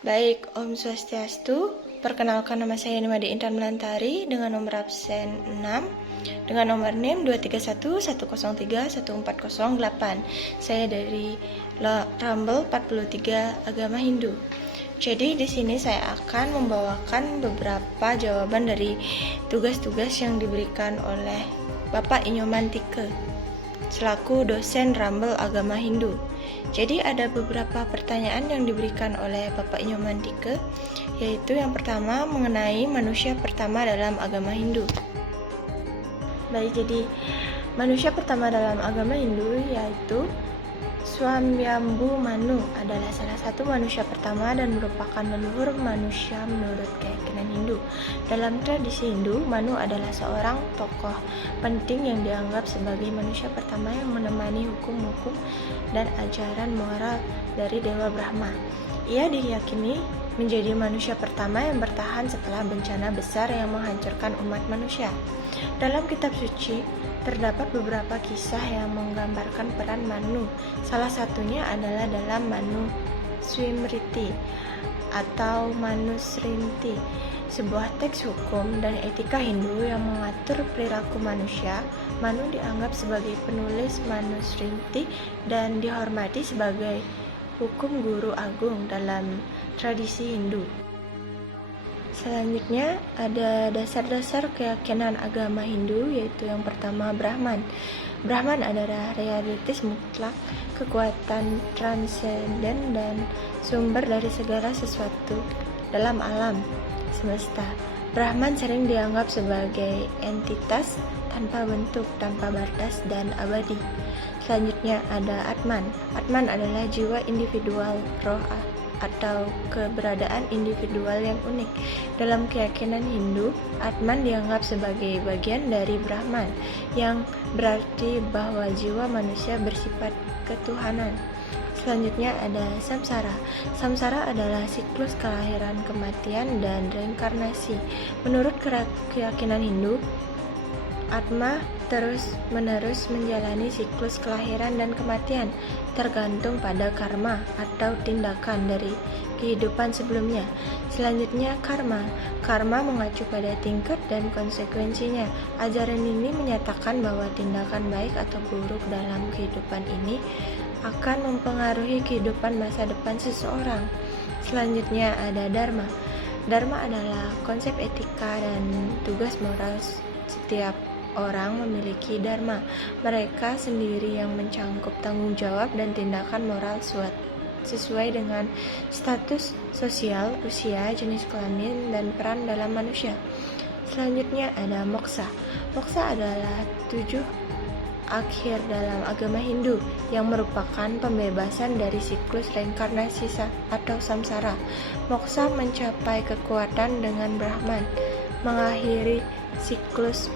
Baik, Om Swastiastu. Perkenalkan, nama saya Nimade Intan Melantari dengan nomor absen 6 dengan nomor NIM 23110314008. Saya dari Rambel 43 Agama Hindu. Jadi di sini saya akan membawakan beberapa jawaban dari tugas-tugas yang diberikan oleh Bapak Inyomantike selaku dosen Rambel Agama Hindu. Jadi ada beberapa pertanyaan yang diberikan oleh Bapak Inyomantike, yaitu yang pertama mengenai manusia pertama dalam agama Hindu. Baik, jadi manusia pertama dalam agama Hindu yaitu Swayambhu Manu adalah salah satu manusia pertama dan merupakan leluhur manusia menurut keyakinan Hindu. Dalam tradisi Hindu, Manu adalah seorang tokoh penting yang dianggap sebagai manusia pertama yang menemani hukum-hukum dan ajaran moral dari Dewa Brahma. Ia diyakini menjadi manusia pertama yang bertahan setelah bencana besar yang menghancurkan umat manusia. Dalam kitab suci, terdapat beberapa kisah yang menggambarkan peran Manu. Salah satunya adalah dalam Manu Smriti atau Manu Srinti, sebuah teks hukum dan etika Hindu yang mengatur perilaku manusia. Manu dianggap sebagai penulis Manu Srinti dan dihormati sebagai hukum guru agung dalam tradisi Hindu. Selanjutnya ada dasar-dasar keyakinan agama Hindu, yaitu yang pertama Brahman. Brahman adalah realitas mutlak, kekuatan transenden dan sumber dari segala sesuatu dalam alam semesta. Brahman sering dianggap sebagai entitas tanpa bentuk, tanpa batas, dan abadi. Selanjutnya ada Atman. Atman adalah jiwa individual, roh atau keberadaan individual yang unik. Dalam keyakinan Hindu, Atman dianggap sebagai bagian dari Brahman, yang berarti bahwa jiwa manusia bersifat ketuhanan. Selanjutnya ada Samsara. Samsara adalah siklus kelahiran, kematian, dan reinkarnasi. Menurut keyakinan Hindu, Atma terus-menerus menjalani siklus kelahiran dan kematian, tergantung pada karma atau tindakan dari kehidupan sebelumnya. Selanjutnya karma. Karma mengacu pada tingkat dan konsekuensinya. Ajaran ini menyatakan bahwa tindakan baik atau buruk dalam kehidupan ini akan mempengaruhi kehidupan masa depan seseorang. Selanjutnya ada Dharma. Dharma adalah konsep etika dan tugas moral. Setiap orang memiliki dharma mereka sendiri yang mencangkup tanggung jawab dan tindakan moral sesuai dengan status sosial, usia, jenis kelamin, dan peran dalam manusia. Selanjutnya ada moksa. Moksa adalah tujuh akhir dalam agama Hindu yang merupakan pembebasan dari siklus reinkarnasi atau samsara. Moksa mencapai kekuatan dengan Brahman, mengakhiri siklus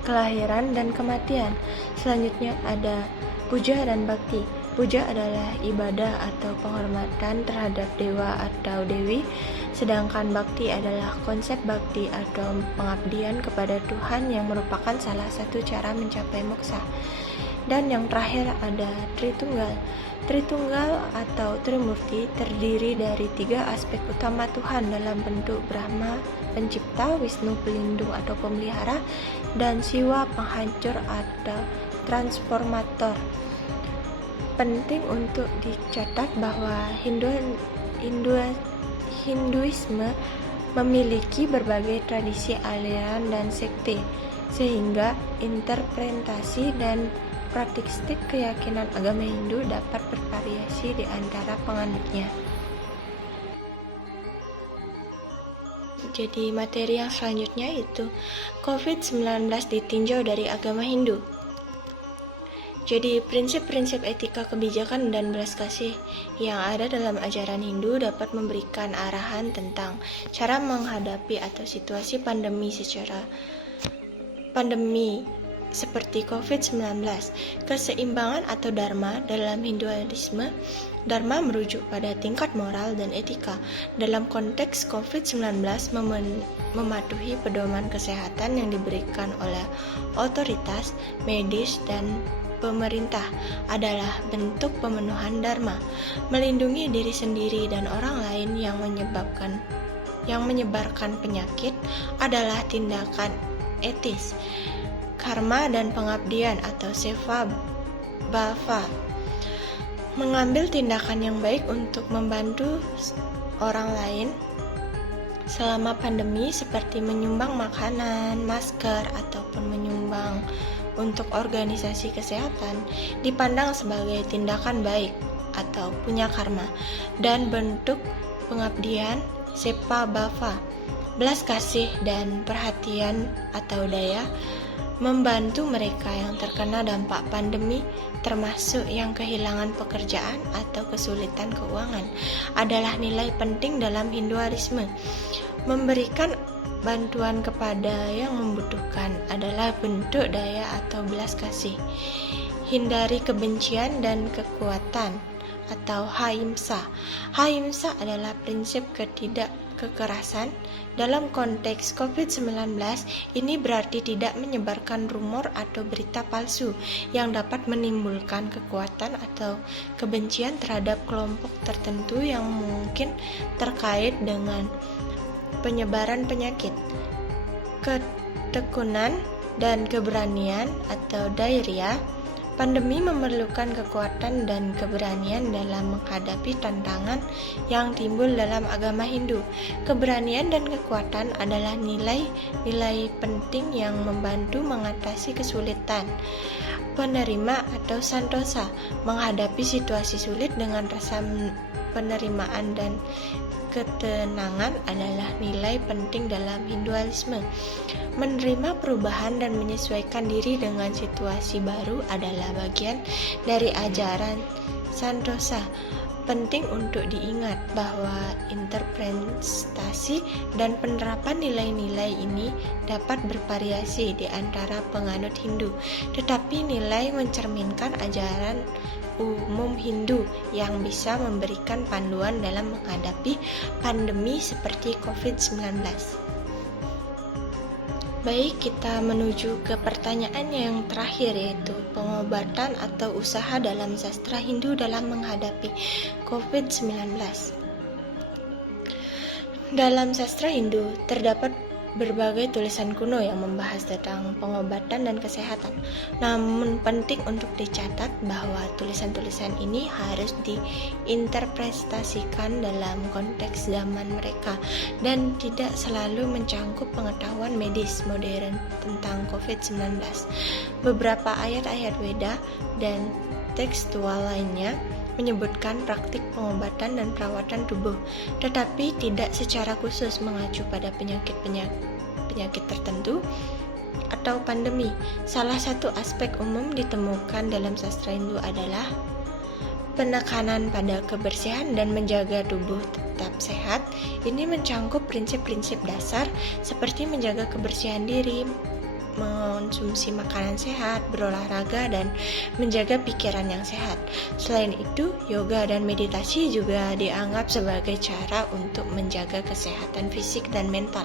kelahiran dan kematian. Selanjutnya ada puja dan bakti. Puja adalah ibadah atau penghormatan terhadap dewa atau dewi, sedangkan bakti adalah konsep bakti atau pengabdian kepada Tuhan yang merupakan salah satu cara mencapai moksa. Dan yang terakhir ada Tritunggal. Tritunggal atau Trimurti terdiri dari tiga aspek utama Tuhan dalam bentuk Brahma, pencipta, Wisnu, pelindung atau pemelihara, dan Siwa, penghancur atau transformator. Penting untuk dicatat bahwa Hinduisme memiliki berbagai tradisi, aliran, dan sekte, sehingga interpretasi dan praktik keyakinan agama Hindu dapat bervariasi di antara penganutnya. Jadi materi yang selanjutnya itu COVID-19 ditinjau dari agama Hindu. Jadi prinsip-prinsip etika, kebijakan, dan belas kasih yang ada dalam ajaran Hindu dapat memberikan arahan tentang cara menghadapi atau situasi pandemi seperti COVID-19. Keseimbangan atau dharma dalam Hinduisme, dharma merujuk pada tingkat moral dan etika. Dalam konteks COVID-19 mematuhi pedoman kesehatan yang diberikan oleh otoritas medis dan pemerintah adalah bentuk pemenuhan dharma. Melindungi diri sendiri dan orang lain yang menyebarkan penyakit adalah tindakan etis. Karma dan pengabdian atau seva bhava, mengambil tindakan yang baik untuk membantu orang lain selama pandemi seperti menyumbang makanan, masker, ataupun menyumbang untuk organisasi kesehatan dipandang sebagai tindakan baik atau punya karma, dan bentuk pengabdian seva bhava, belas kasih dan perhatian atau daya membantu mereka yang terkena dampak pandemi, termasuk yang kehilangan pekerjaan atau kesulitan keuangan, adalah nilai penting dalam Hinduisme. Memberikan bantuan kepada yang membutuhkan adalah bentuk daya atau belas kasih. Hindari kebencian dan kekuatan atau ahimsa. Ahimsa adalah prinsip kekerasan. Dalam konteks COVID-19, ini berarti tidak menyebarkan rumor atau berita palsu yang dapat menimbulkan kekuatan atau kebencian terhadap kelompok tertentu yang mungkin terkait dengan penyebaran penyakit. Ketekunan dan keberanian atau dhairya. Pandemi memerlukan kekuatan dan keberanian dalam menghadapi tantangan yang timbul dalam agama Hindu. Keberanian dan kekuatan adalah nilai-nilai penting yang membantu mengatasi kesulitan. Penerima atau santosa, menghadapi situasi sulit dengan rasa penerimaan dan ketenangan adalah nilai penting dalam Hinduisme. Menerima perubahan dan menyesuaikan diri dengan situasi baru adalah bagian dari ajaran santosa. Penting untuk diingat bahwa interpretasi dan penerapan nilai-nilai ini dapat bervariasi di antara penganut Hindu, tetapi nilai mencerminkan ajaran umum Hindu yang bisa memberikan panduan dalam menghadapi pandemi seperti COVID-19. Baik, kita menuju ke pertanyaan yang terakhir, yaitu pengobatan atau usaha dalam sastra Hindu dalam menghadapi COVID-19. Dalam sastra Hindu terdapat berbagai tulisan kuno yang membahas tentang pengobatan dan kesehatan. Namun penting untuk dicatat bahwa tulisan-tulisan ini harus diinterpretasikan dalam konteks zaman mereka dan tidak selalu mencangkup pengetahuan medis modern tentang COVID-19. Beberapa ayat-ayat Weda dan tekstual lainnya menyebutkan praktik pengobatan dan perawatan tubuh, tetapi tidak secara khusus mengacu pada penyakit tertentu atau pandemi. Salah satu aspek umum ditemukan dalam sastra Hindu adalah penekanan pada kebersihan dan menjaga tubuh tetap sehat. Ini mencangkup prinsip-prinsip dasar seperti menjaga kebersihan diri, mengonsumsi makanan sehat, berolahraga, dan menjaga pikiran yang sehat. Selain itu, yoga dan meditasi juga dianggap sebagai cara untuk menjaga kesehatan fisik dan mental.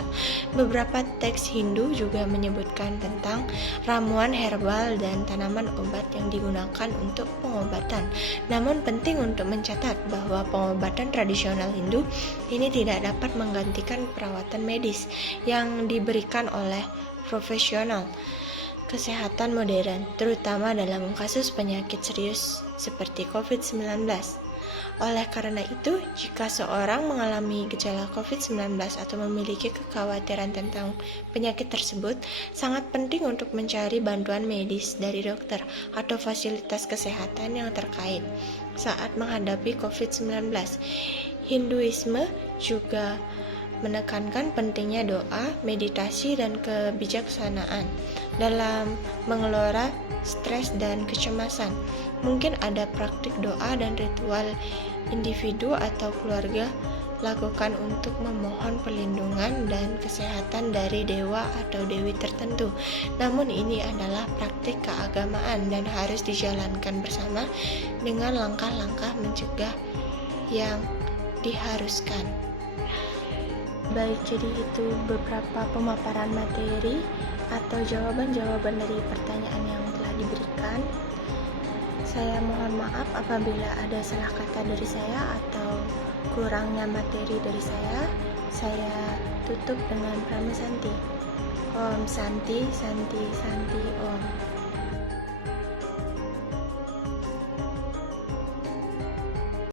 Beberapa teks Hindu juga menyebutkan tentang ramuan herbal dan tanaman obat yang digunakan untuk pengobatan. Namun penting untuk mencatat bahwa pengobatan tradisional Hindu ini tidak dapat menggantikan perawatan medis yang diberikan oleh profesional kesehatan modern, terutama dalam kasus penyakit serius seperti COVID-19. Oleh karena itu, jika seorang mengalami gejala COVID-19 atau memiliki kekhawatiran tentang penyakit tersebut, sangat penting untuk mencari bantuan medis dari dokter atau fasilitas kesehatan yang terkait saat menghadapi COVID-19. Hinduisme juga menekankan pentingnya doa, meditasi, dan kebijaksanaan dalam mengelola stres dan kecemasan. Mungkin ada praktik doa dan ritual individu atau keluarga lakukan untuk memohon perlindungan dan kesehatan dari dewa atau dewi tertentu. Namun ini adalah praktik keagamaan dan harus dijalankan bersama dengan langkah-langkah mencegah yang diharuskan. Baik, jadi itu beberapa pemaparan materi atau jawaban-jawaban dari pertanyaan yang telah diberikan. Saya mohon maaf apabila ada salah kata dari saya atau kurangnya materi dari saya. Saya tutup dengan Brahma Santi. Om Santi, Santi, Santi, Om.